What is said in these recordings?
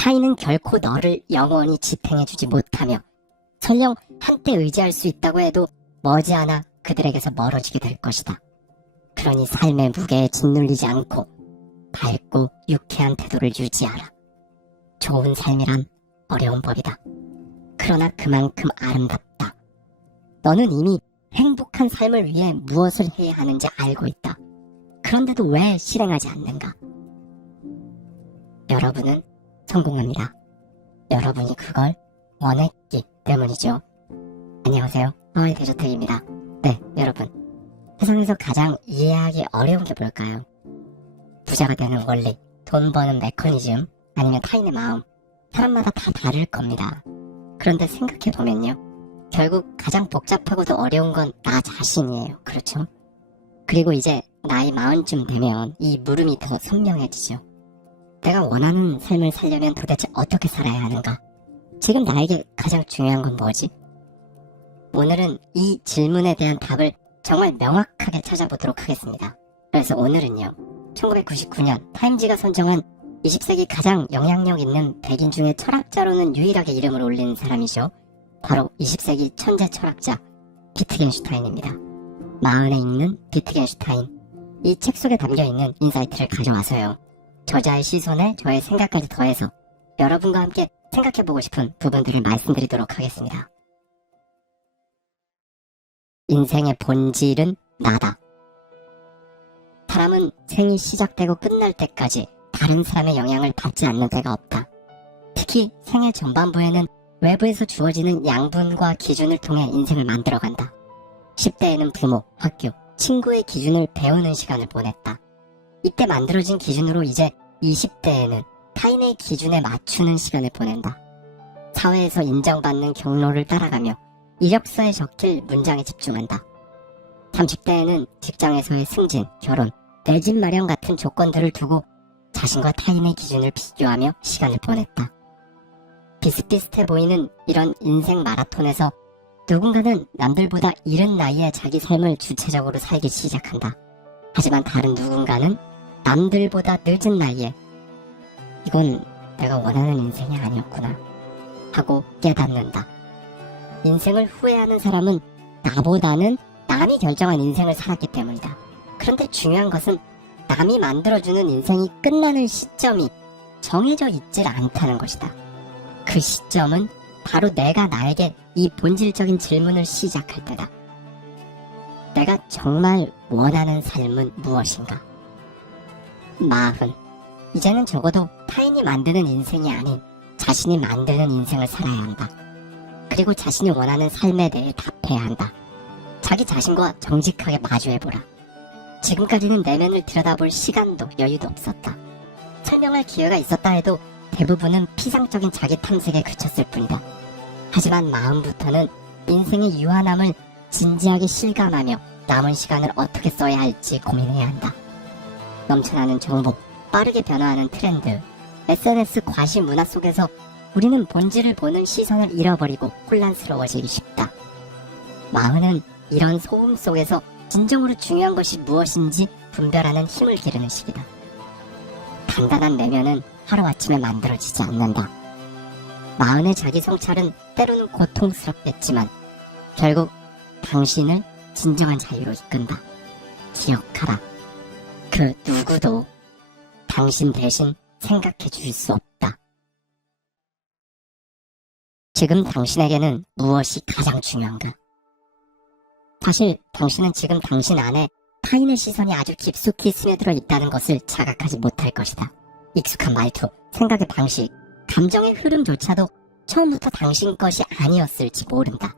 타인은 결코 너를 영원히 지탱해주지 못하며 설령 한때 의지할 수 있다고 해도 머지않아 그들에게서 멀어지게 될 것이다. 그러니 삶의 무게에 짓눌리지 않고 밝고 유쾌한 태도를 유지하라. 좋은 삶이란 어려운 법이다. 그러나 그만큼 아름답다. 너는 이미 행복한 삶을 위해 무엇을 해야 하는지 알고 있다. 그런데도 왜 실행하지 않는가? 여러분은 성공합니다. 여러분이 그걸 원했기 때문이죠. 안녕하세요. 너의 대저택입니다. 네, 여러분. 세상에서 가장 이해하기 어려운 게 뭘까요? 부자가 되는 원리, 돈 버는 메커니즘, 아니면 타인의 마음. 사람마다 다 다를 겁니다. 그런데 생각해보면요. 결국 가장 복잡하고도 어려운 건 나 자신이에요. 그렇죠? 그리고 이제 나이 40쯤 되면 이 물음이 더 선명해지죠. 내가 원하는 삶을 살려면 도대체 어떻게 살아야 하는가? 지금 나에게 가장 중요한 건 뭐지? 오늘은 이 질문에 대한 답을 정말 명확하게 찾아보도록 하겠습니다. 그래서 오늘은요. 1999년 타임지가 선정한 20세기 가장 영향력 있는 백인 중에 철학자로는 유일하게 이름을 올리는 사람이죠. 바로 20세기 천재 철학자 비트겐슈타인입니다. 마흔에 읽는 비트겐슈타인. 이 책 속에 담겨있는 인사이트를 가져와서요. 저자의 시선에 저의 생각까지 더해서 여러분과 함께 생각해보고 싶은 부분들을 말씀드리도록 하겠습니다. 인생의 본질은 나다. 사람은 생이 시작되고 끝날 때까지 다른 사람의 영향을 받지 않는 데가 없다. 특히 생애 전반부에는 외부에서 주어지는 양분과 기준을 통해 인생을 만들어간다. 10대에는 부모, 학교, 친구의 기준을 배우는 시간을 보냈다. 이때 만들어진 기준으로 이제 20대에는 타인의 기준에 맞추는 시간을 보낸다. 사회에서 인정받는 경로를 따라가며 이력서에 적힐 문장에 집중한다. 30대에는 직장에서의 승진, 결혼, 내 집 마련 같은 조건들을 두고 자신과 타인의 기준을 비교하며 시간을 보냈다. 비슷비슷해 보이는 이런 인생 마라톤에서 누군가는 남들보다 이른 나이에 자기 삶을 주체적으로 살기 시작한다. 하지만 다른 누군가는 남들보다 늦은 나이에 이건 내가 원하는 인생이 아니었구나 하고 깨닫는다. 인생을 후회하는 사람은 나보다는 남이 결정한 인생을 살았기 때문이다. 그런데 중요한 것은 남이 만들어주는 인생이 끝나는 시점이 정해져 있질 않다는 것이다. 그 시점은 바로 내가 나에게 이 본질적인 질문을 시작할 때다. 내가 정말 원하는 삶은 무엇인가? 40. 이제는 적어도 타인이 만드는 인생이 아닌 자신이 만드는 인생을 살아야 한다. 그리고 자신이 원하는 삶에 대해 답해야 한다. 자기 자신과 정직하게 마주해보라. 지금까지는 내면을 들여다볼 시간도 여유도 없었다. 설명할 기회가 있었다 해도 대부분은 피상적인 자기 탐색에 그쳤을 뿐이다. 하지만 마음부터는 인생의 유한함을 진지하게 실감하며 남은 시간을 어떻게 써야 할지 고민해야 한다. 넘쳐나는 정보, 빠르게 변화하는 트렌드, SNS 과시 문화 속에서 우리는 본질을 보는 시선을 잃어버리고 혼란스러워지기 쉽다. 마흔은 이런 소음 속에서 진정으로 중요한 것이 무엇인지 분별하는 힘을 기르는 시기다. 단단한 내면은 하루아침에 만들어지지 않는다. 마흔의 자기 성찰은 때로는 고통스럽겠지만 결국 당신을 진정한 자유로 이끈다. 기억하라. 그 누구도 당신 대신 생각해 줄 수 없다. 지금 당신에게는 무엇이 가장 중요한가? 사실 당신은 지금 당신 안에 타인의 시선이 아주 깊숙이 스며들어 있다는 것을 자각하지 못할 것이다. 익숙한 말투, 생각의 방식, 감정의 흐름조차도 처음부터 당신 것이 아니었을지 모른다.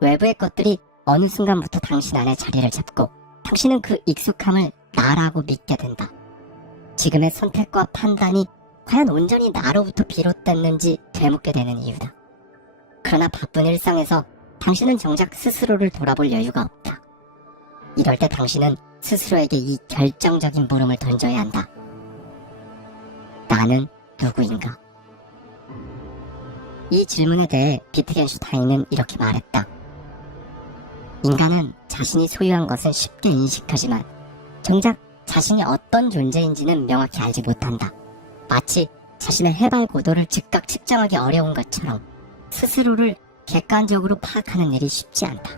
외부의 것들이 어느 순간부터 당신 안에 자리를 잡고 당신은 그 익숙함을 나라고 믿게 된다. 지금의 선택과 판단이 과연 온전히 나로부터 비롯됐는지 되묻게 되는 이유다. 그러나 바쁜 일상에서 당신은 정작 스스로를 돌아볼 여유가 없다. 이럴 때 당신은 스스로에게 이 결정적인 물음을 던져야 한다. 나는 누구인가? 이 질문에 대해 비트겐슈타인은 이렇게 말했다. 인간은 자신이 소유한 것은 쉽게 인식하지만 정작 자신이 어떤 존재인지는 명확히 알지 못한다. 마치 자신의 해발 고도를 즉각 측정하기 어려운 것처럼 스스로를 객관적으로 파악하는 일이 쉽지 않다.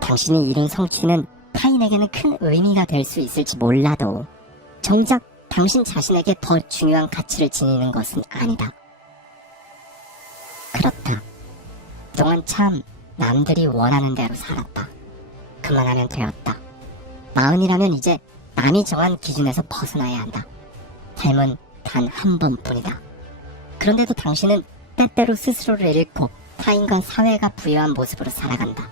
당신이 이룬 성취는 타인에게는 큰 의미가 될 수 있을지 몰라도 정작 당신 자신에게 더 중요한 가치를 지니는 것은 아니다. 그렇다. 그동안 참 남들이 원하는 대로 살았다. 그만하면 되었다. 40이라면 이제 남이 정한 기준에서 벗어나야 한다. 삶은 단 한 번뿐이다. 그런데도 당신은 때때로 스스로를 잃고 타인과 사회가 부여한 모습으로 살아간다.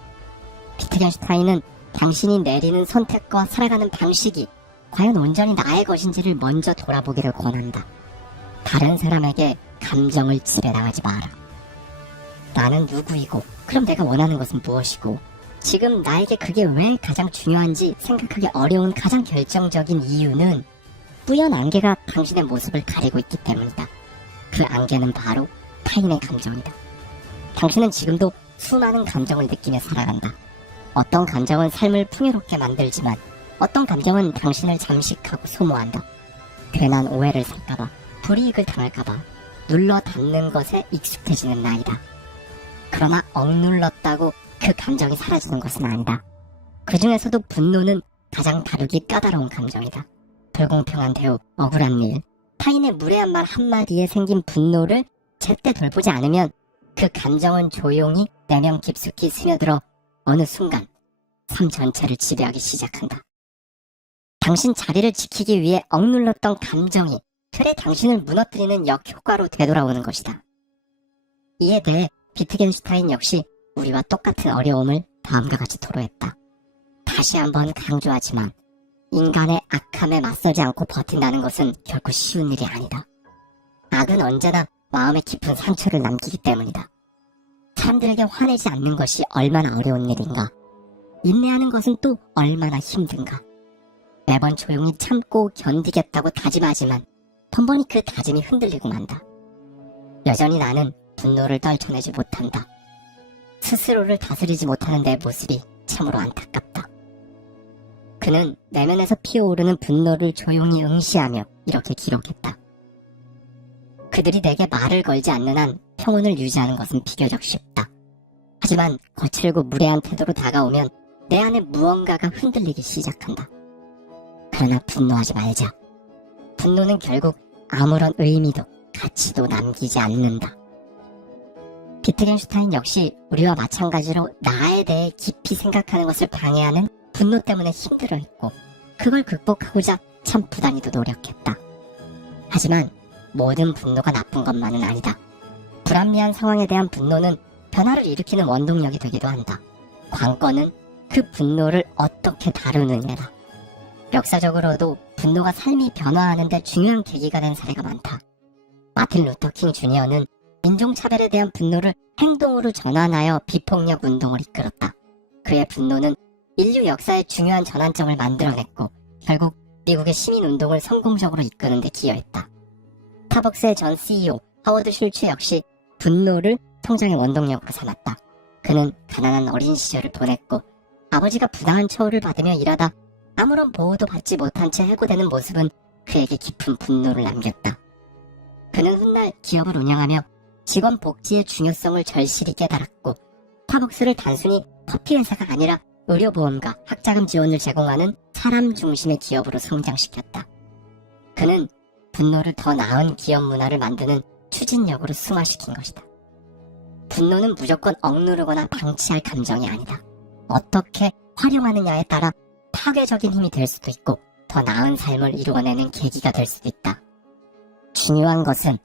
비트겐슈타인은 당신이 내리는 선택과 살아가는 방식이 과연 온전히 나의 것인지를 먼저 돌아보기를 권한다. 다른 사람에게 감정을 지배당하지 마라. 나는 누구이고 그럼 내가 원하는 것은 무엇이고 지금 나에게 그게 왜 가장 중요한지 생각하기 어려운 가장 결정적인 이유는 뿌연 안개가 당신의 모습을 가리고 있기 때문이다. 그 안개는 바로 타인의 감정이다. 당신은 지금도 수많은 감정을 느끼며 살아간다. 어떤 감정은 삶을 풍요롭게 만들지만 어떤 감정은 당신을 잠식하고 소모한다. 괜한 오해를 살까봐, 불이익을 당할까봐 눌러 담는 것에 익숙해지는 나이다. 그러나 억눌렀다고 그 감정이 사라지는 것은 아니다. 그 중에서도 분노는 가장 다루기 까다로운 감정이다. 불공평한 대우, 억울한 일, 타인의 무례한 말 한마디에 생긴 분노를 제때 돌보지 않으면 그 감정은 조용히 내면 깊숙이 스며들어 어느 순간 삶 전체를 지배하기 시작한다. 당신 자리를 지키기 위해 억눌렀던 감정이 틀에 당신을 무너뜨리는 역효과로 되돌아오는 것이다. 이에 대해 비트겐슈타인 역시 우리와 똑같은 어려움을 다음과 같이 토로했다. 다시 한번 강조하지만 인간의 악함에 맞서지 않고 버틴다는 것은 결코 쉬운 일이 아니다. 악은 언제나 마음에 깊은 상처를 남기기 때문이다. 사람들에게 화내지 않는 것이 얼마나 어려운 일인가. 인내하는 것은 또 얼마나 힘든가. 매번 조용히 참고 견디겠다고 다짐하지만 번번이 그 다짐이 흔들리고 만다. 여전히 나는 분노를 떨쳐내지 못한다. 스스로를 다스리지 못하는 내 모습이 참으로 안타깝다. 그는 내면에서 피어오르는 분노를 조용히 응시하며 이렇게 기록했다. 그들이 내게 말을 걸지 않는 한 평온을 유지하는 것은 비교적 쉽다. 하지만 거칠고 무례한 태도로 다가오면 내 안에 무언가가 흔들리기 시작한다. 그러나 분노하지 말자. 분노는 결국 아무런 의미도 가치도 남기지 않는다. 비트겐슈타인 역시 우리와 마찬가지로 나에 대해 깊이 생각하는 것을 방해하는 분노 때문에 힘들어했고 그걸 극복하고자 참 부단히도 노력했다. 하지만 모든 분노가 나쁜 것만은 아니다. 불합리한 상황에 대한 분노는 변화를 일으키는 원동력이 되기도 한다. 관건은 그 분노를 어떻게 다루느냐다. 역사적으로도 분노가 삶이 변화하는 데 중요한 계기가 된 사례가 많다. 마틴 루터 킹 주니어는 인종차별에 대한 분노를 행동으로 전환하여 비폭력 운동을 이끌었다. 그의 분노는 인류 역사의 중요한 전환점을 만들어냈고 결국 미국의 시민운동을 성공적으로 이끄는 데 기여했다. 스타벅스의 전 CEO 하워드 슐츠 역시 분노를 성장의 원동력으로 삼았다. 그는 가난한 어린 시절을 보냈고 아버지가 부당한 처우를 받으며 일하다 아무런 보호도 받지 못한 채 해고되는 모습은 그에게 깊은 분노를 남겼다. 그는 훗날 기업을 운영하며 직원 복지의 중요성을 절실히 깨달았고 스타벅스를 단순히 커피 회사가 아니라 의료보험과 학자금 지원을 제공하는 사람 중심의 기업으로 성장시켰다. 그는 분노를 더 나은 기업 문화를 만드는 추진력으로 승화시킨 것이다. 분노는 무조건 억누르거나 방치할 감정이 아니다. 어떻게 활용하느냐에 따라 파괴적인 힘이 될 수도 있고 더 나은 삶을 이루어내는 계기가 될 수도 있다. 중요한 것은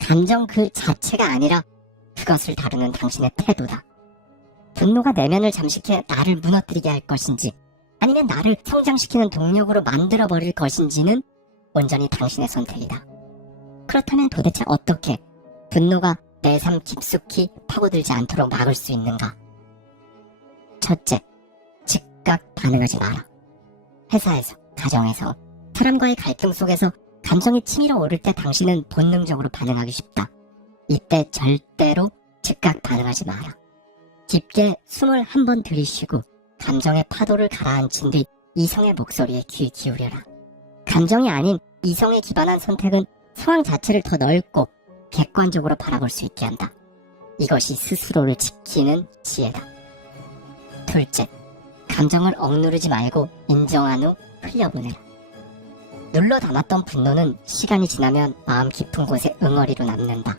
감정 그 자체가 아니라 그것을 다루는 당신의 태도다. 분노가 내면을 잠식해 나를 무너뜨리게 할 것인지 아니면 나를 성장시키는 동력으로 만들어버릴 것인지는 온전히 당신의 선택이다. 그렇다면 도대체 어떻게 분노가 내 삶 깊숙이 파고들지 않도록 막을 수 있는가? 첫째, 즉각 반응하지 마라. 회사에서, 가정에서, 사람과의 갈등 속에서 감정이 치밀어 오를 때 당신은 본능적으로 반응하기 쉽다. 이때 절대로 즉각 반응하지 마라. 깊게 숨을 한 번 들이쉬고 감정의 파도를 가라앉힌 뒤 이성의 목소리에 귀 기울여라. 감정이 아닌 이성에 기반한 선택은 상황 자체를 더 넓고 객관적으로 바라볼 수 있게 한다. 이것이 스스로를 지키는 지혜다. 둘째, 감정을 억누르지 말고 인정한 후 흘려보내라. 눌러 담았던 분노는 시간이 지나면 마음 깊은 곳에 응어리로 남는다.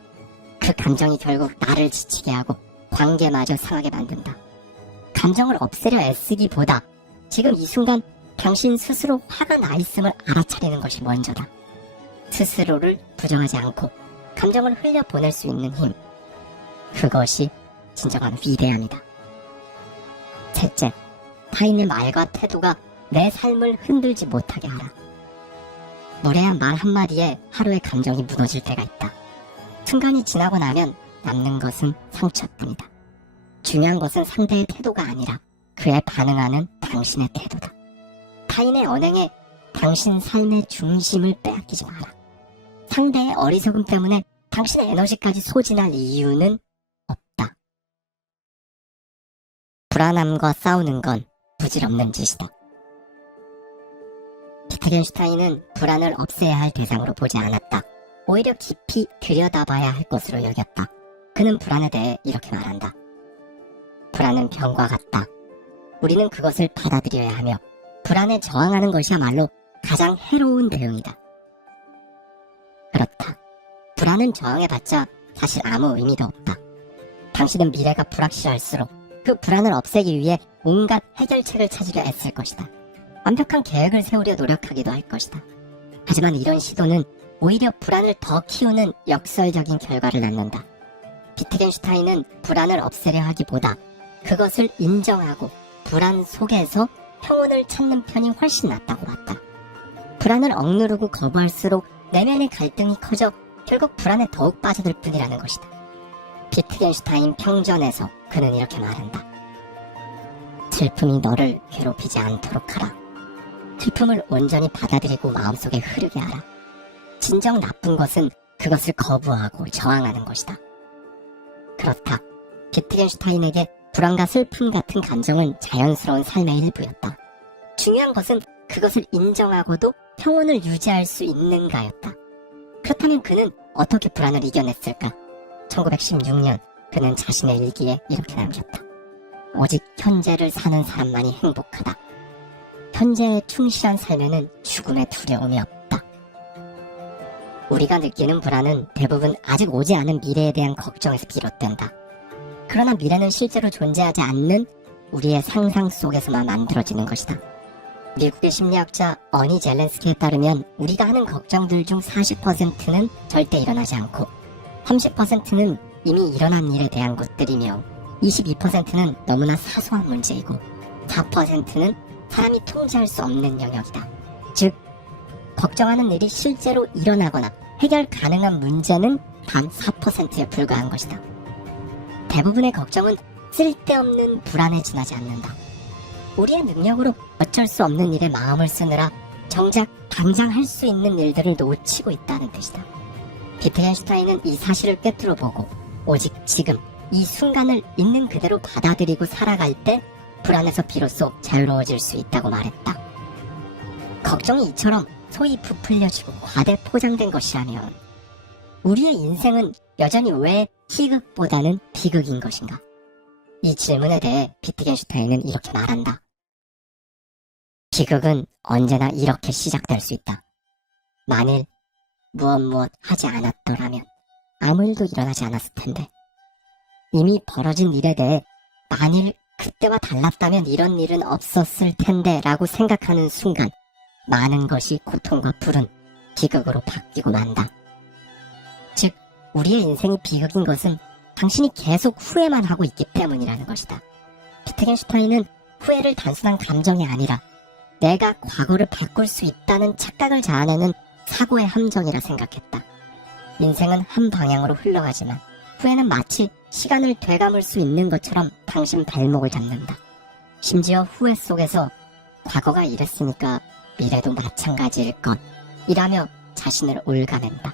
그 감정이 결국 나를 지치게 하고 관계마저 상하게 만든다. 감정을 없애려 애쓰기보다 지금 이 순간 당신 스스로 화가 나 있음을 알아차리는 것이 먼저다. 스스로를 부정하지 않고 감정을 흘려보낼 수 있는 힘, 그것이 진정한 위대함이다. 셋째, 타인의 말과 태도가 내 삶을 흔들지 못하게 하라. 무례한 말 한마디에 하루의 감정이 무너질 때가 있다. 순간이 지나고 나면 남는 것은 상처뿐이다. 중요한 것은 상대의 태도가 아니라 그에 반응하는 당신의 태도다. 타인의 언행에 당신 삶의 중심을 빼앗기지 마라. 상대의 어리석음 때문에 당신의 에너지까지 소진할 이유는 없다. 불안함과 싸우는 건 부질없는 짓이다. 비트겐슈타인은 불안을 없애야 할 대상으로 보지 않았다. 오히려 깊이 들여다봐야 할 것으로 여겼다. 그는 불안에 대해 이렇게 말한다. 불안은 병과 같다. 우리는 그것을 받아들여야 하며 불안에 저항하는 것이야말로 가장 해로운 대응이다. 그렇다. 불안은 저항해봤자 사실 아무 의미도 없다. 당신은 미래가 불확실할수록 그 불안을 없애기 위해 온갖 해결책을 찾으려 애쓸 것이다. 완벽한 계획을 세우려 노력하기도 할 것이다. 하지만 이런 시도는 오히려 불안을 더 키우는 역설적인 결과를 낳는다. 비트겐슈타인은 불안을 없애려 하기보다 그것을 인정하고 불안 속에서 평온을 찾는 편이 훨씬 낫다고 봤다. 불안을 억누르고 거부할수록 내면의 갈등이 커져 결국 불안에 더욱 빠져들 뿐이라는 것이다. 비트겐슈타인 평전에서 그는 이렇게 말한다. 슬픔이 너를 괴롭히지 않도록 하라. 슬픔을 온전히 받아들이고 마음속에 흐르게 하라. 진정 나쁜 것은 그것을 거부하고 저항하는 것이다. 그렇다. 비트겐슈타인에게 불안과 슬픔 같은 감정은 자연스러운 삶의 일부였다. 중요한 것은 그것을 인정하고도 평온을 유지할 수 있는가였다. 그렇다면 그는 어떻게 불안을 이겨냈을까? 1916년 그는 자신의 일기에 이렇게 남겼다. 오직 현재를 사는 사람만이 행복하다. 현재에 충실한 삶에는 죽음의 두려움이 없다. 우리가 느끼는 불안은 대부분 아직 오지 않은 미래에 대한 걱정에서 비롯된다. 그러나 미래는 실제로 존재하지 않는 우리의 상상 속에서만 만들어지는 것이다. 미국의 심리학자 어니 젤렌스키에 따르면 우리가 하는 걱정들 중 40%는 절대 일어나지 않고 30%는 이미 일어난 일에 대한 것들이며 22%는 너무나 사소한 문제이고 4%는 사람이 통제할 수 없는 영역이다. 즉, 걱정하는 일이 실제로 일어나거나 해결 가능한 문제는 단 4%에 불과한 것이다. 대부분의 걱정은 쓸데없는 불안에 지나지 않는다. 우리의 능력으로 어쩔 수 없는 일에 마음을 쓰느라 정작 당장 할 수 있는 일들을 놓치고 있다는 뜻이다. 비트겐슈타인은 이 사실을 꿰뚫어보고 오직 지금 이 순간을 있는 그대로 받아들이고 살아갈 때 불안에서 비로소 자유로워질 수 있다고 말했다. 걱정이 이처럼 소위 부풀려지고 과대 포장된 것이라면 우리의 인생은 여전히 왜 희극보다는 비극인 것인가? 이 질문에 대해 비트겐슈타인은 이렇게 말한다. 비극은 언제나 이렇게 시작될 수 있다. 만일 무엇 하지 않았더라면 아무 일도 일어나지 않았을 텐데 이미 벌어진 일에 대해 만일 그때와 달랐다면 이런 일은 없었을 텐데 라고 생각하는 순간 많은 것이 고통과 불운, 비극으로 바뀌고 만다. 즉, 우리의 인생이 비극인 것은 당신이 계속 후회만 하고 있기 때문이라는 것이다. 비트겐슈타인은 후회를 단순한 감정이 아니라 내가 과거를 바꿀 수 있다는 착각을 자아내는 사고의 함정이라 생각했다. 인생은 한 방향으로 흘러가지만 후회는 마치 시간을 되감을 수 있는 것처럼 당신 발목을 잡는다. 심지어 후회 속에서 과거가 이랬으니까 미래도 마찬가지일 것이라며 자신을 올가맨다.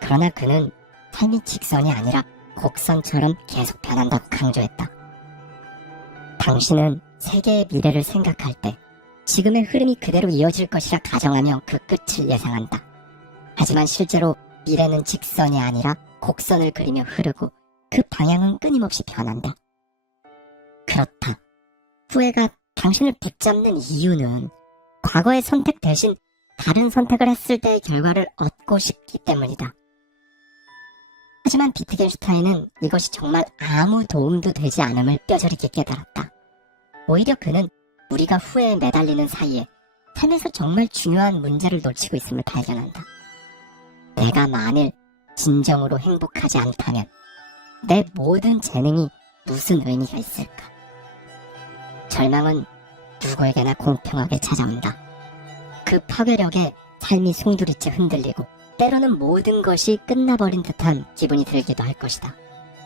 그러나 그는 삶이 직선이 아니라 곡선처럼 계속 변한다고 강조했다. 당신은 세계의 미래를 생각할 때 지금의 흐름이 그대로 이어질 것이라 가정하며 그 끝을 예상한다. 하지만 실제로 미래는 직선이 아니라 곡선을 그리며 흐르고 그 방향은 끊임없이 변한다. 그렇다. 후회가 당신을 붙잡는 이유는 과거의 선택 대신 다른 선택을 했을 때의 결과를 얻고 싶기 때문이다. 하지만 비트겐슈타인은 이것이 정말 아무 도움도 되지 않음을 뼈저리게 깨달았다. 오히려 그는 우리가 후회에 매달리는 사이에 삶에서 정말 중요한 문제를 놓치고 있음을 발견한다. 내가 만일 진정으로 행복하지 않다면 내 모든 재능이 무슨 의미가 있을까? 절망은 누구에게나 공평하게 찾아온다. 그 파괴력에 삶이 송두리째 흔들리고 때로는 모든 것이 끝나버린 듯한 기분이 들기도 할 것이다.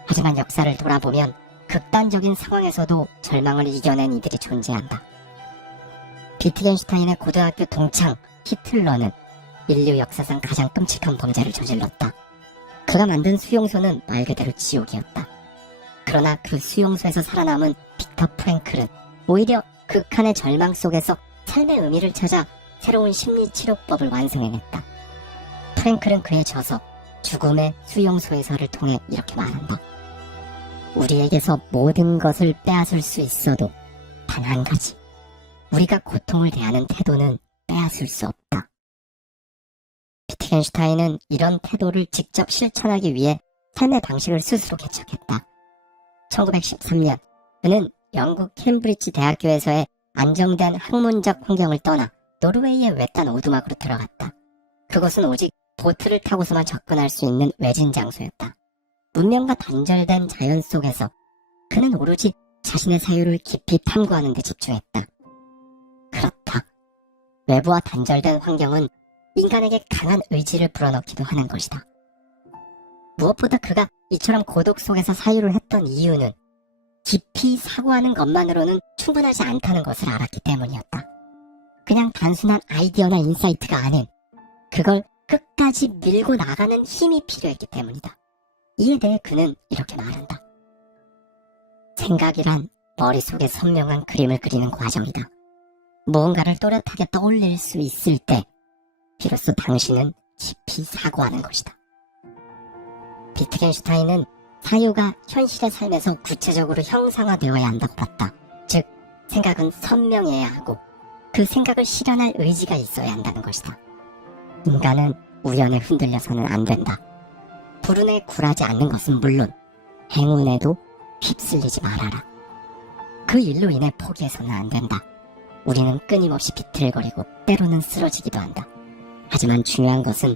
하지만 역사를 돌아보면 극단적인 상황에서도 절망을 이겨낸 이들이 존재한다. 비트겐슈타인의 고등학교 동창 히틀러는 인류 역사상 가장 끔찍한 범죄를 저질렀다. 그가 만든 수용소는 말 그대로 지옥이었다. 그러나 그 수용소에서 살아남은 빅터 프랭클은 오히려 극한의 절망 속에서 삶의 의미를 찾아 새로운 심리치료법을 완성해냈다. 프랭클은 그의 저서 죽음의 수용소에서를 통해 이렇게 말한다. 우리에게서 모든 것을 빼앗을 수 있어도 단 한 가지, 우리가 고통을 대하는 태도는 빼앗을 수 없다. 비트겐슈타인은 이런 태도를 직접 실천하기 위해 삶의 방식을 스스로 개척했다. 1913년 그는 영국 캠브리지 대학교에서의 안정된 학문적 환경을 떠나 노르웨이의 외딴 오두막으로 들어갔다. 그곳은 오직 보트를 타고서만 접근할 수 있는 외진 장소였다. 문명과 단절된 자연 속에서 그는 오로지 자신의 사유를 깊이 탐구하는 데 집중했다. 그렇다. 외부와 단절된 환경은 인간에게 강한 의지를 불어넣기도 하는 것이다. 무엇보다 그가 이처럼 고독 속에서 사유를 했던 이유는 깊이 사고하는 것만으로는 충분하지 않다는 것을 알았기 때문이었다. 그냥 단순한 아이디어나 인사이트가 아닌 그걸 끝까지 밀고 나가는 힘이 필요했기 때문이다. 이에 대해 그는 이렇게 말한다. 생각이란 머릿속에 선명한 그림을 그리는 과정이다. 무언가를 또렷하게 떠올릴 수 있을 때 비로소 당신은 깊이 사고하는 것이다. 비트겐슈타인은 사유가 현실의 삶에서 구체적으로 형상화되어야 한다고 봤다. 즉, 생각은 선명해야 하고 그 생각을 실현할 의지가 있어야 한다는 것이다. 인간은 우연에 흔들려서는 안 된다. 불운에 굴하지 않는 것은 물론 행운에도 휩쓸리지 말아라. 그 일로 인해 포기해서는 안 된다. 우리는 끊임없이 비틀거리고 때로는 쓰러지기도 한다. 하지만 중요한 것은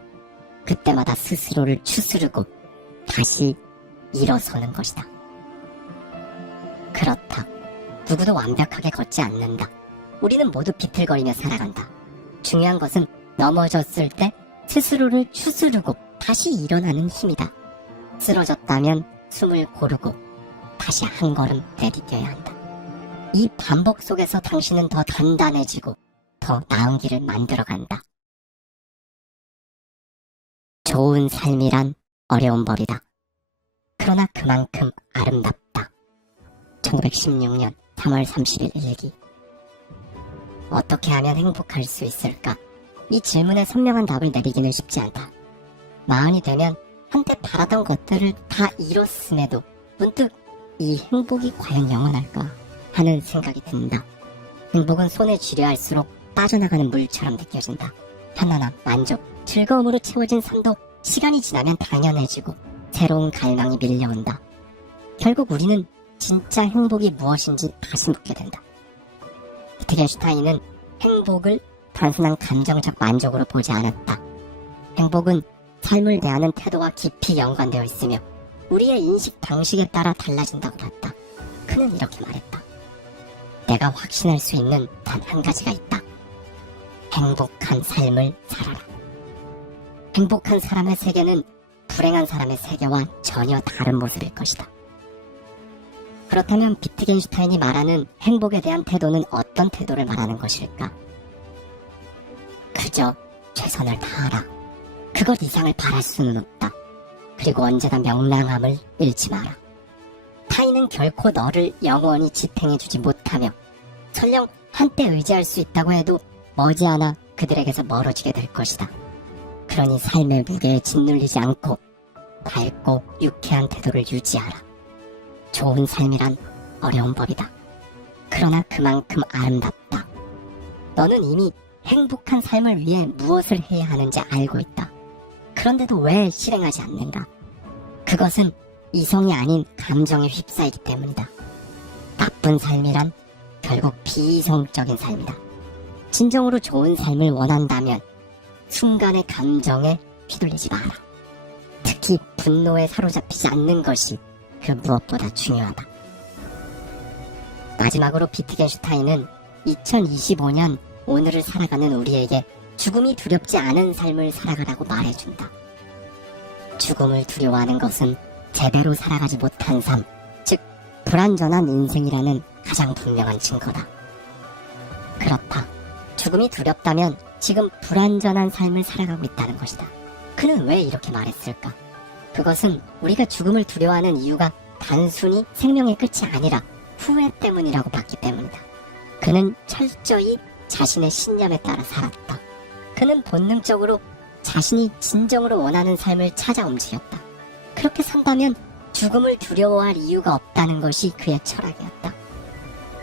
그때마다 스스로를 추스르고 다시 일어서는 것이다. 그렇다. 누구도 완벽하게 걷지 않는다. 우리는 모두 비틀거리며 살아간다. 중요한 것은 넘어졌을 때 스스로를 추스르고 다시 일어나는 힘이다. 쓰러졌다면 숨을 고르고 다시 한 걸음 내디뎌야 한다. 이 반복 속에서 당신은 더 단단해지고 더 나은 길을 만들어간다. 좋은 삶이란 어려운 법이다. 그러나 그만큼 아름답다. 1916년 3월 30일 일기. 어떻게 하면 행복할 수 있을까? 이 질문에 선명한 답을 내리기는 쉽지 않다. 마흔이 되면 한때 바라던 것들을 다 이뤘음에도 문득 이 행복이 과연 영원할까 하는 생각이 든다. 행복은 손에 쥐려 할수록 빠져나가는 물처럼 느껴진다. 편안함, 만족, 즐거움으로 채워진 삶도 시간이 지나면 당연해지고 새로운 갈망이 밀려온다. 결국 우리는 진짜 행복이 무엇인지 다시 묻게 된다. 비트겐슈타인은 행복을 단순한 감정적 만족으로 보지 않았다. 행복은 삶을 대하는 태도와 깊이 연관되어 있으며 우리의 인식 방식에 따라 달라진다고 봤다. 그는 이렇게 말했다. 내가 확신할 수 있는 단 한 가지가 있다. 행복한 삶을 살아라. 행복한 사람의 세계는 불행한 사람의 세계와 전혀 다른 모습일 것이다. 그렇다면 비트겐슈타인이 말하는 행복에 대한 태도는 어떤 태도를 말하는 것일까? 그저 최선을 다하라. 그것 이상을 바랄 수는 없다. 그리고 언제나 명랑함을 잃지 마라. 타인은 결코 너를 영원히 지탱해주지 못하며 설령 한때 의지할 수 있다고 해도 머지않아 그들에게서 멀어지게 될 것이다. 그러니 삶의 무게에 짓눌리지 않고 밝고 유쾌한 태도를 유지하라. 좋은 삶이란 어려운 법이다. 그러나 그만큼 아름답다. 너는 이미 행복한 삶을 위해 무엇을 해야 하는지 알고 있다. 그런데도 왜 실행하지 않는가? 그것은 이성이 아닌 감정에 휩싸이기 때문이다. 나쁜 삶이란 결국 비이성적인 삶이다. 진정으로 좋은 삶을 원한다면 순간의 감정에 휘둘리지 마라. 특히 분노에 사로잡히지 않는 것이 그 무엇보다 중요하다. 마지막으로 비트겐슈타인은 2025년 오늘을 살아가는 우리에게 죽음이 두렵지 않은 삶을 살아가라고 말해준다. 죽음을 두려워하는 것은 제대로 살아가지 못한 삶, 즉 불완전한 인생이라는 가장 분명한 증거다. 그렇다. 죽음이 두렵다면 지금 불완전한 삶을 살아가고 있다는 것이다. 그는 왜 이렇게 말했을까? 그것은 우리가 죽음을 두려워하는 이유가 단순히 생명의 끝이 아니라 후회 때문이라고 봤기 때문이다. 그는 철저히 자신의 신념에 따라 살았다. 그는 본능적으로 자신이 진정으로 원하는 삶을 찾아 움직였다. 그렇게 산다면 죽음을 두려워할 이유가 없다는 것이 그의 철학이었다.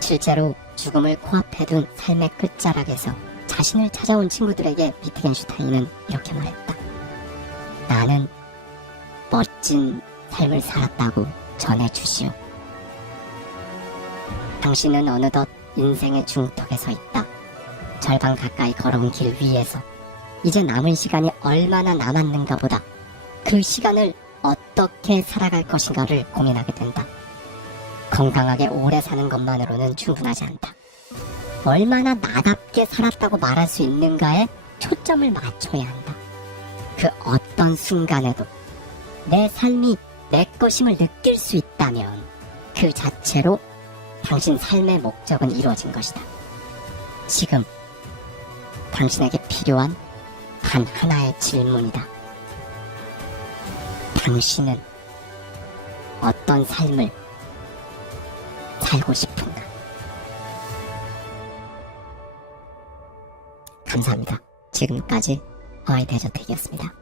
실제로 죽음을 코앞에 둔 삶의 끝자락에서 자신을 찾아온 친구들에게 비트겐슈타인은 이렇게 말했다. 나는 멋진 삶을 살았다고 전해주시오. 당신은 어느덧 인생의 중턱에 서 있다. 절반 가까이 걸어온 길 위에서 이제 남은 시간이 얼마나 남았는가 보다 그 시간을 어떻게 살아갈 것인가를 고민하게 된다. 건강하게 오래 사는 것만으로는 충분하지 않다. 얼마나 나답게 살았다고 말할 수 있는가에 초점을 맞춰야 한다. 그 어떤 순간에도 내 삶이 내 것임을 느낄 수 있다면 그 자체로 당신 삶의 목적은 이루어진 것이다. 지금 당신에게 필요한 단 하나의 질문이다. 당신은 어떤 삶을 살고 싶은가? 감사합니다. 지금까지 어이대저택이었습니다.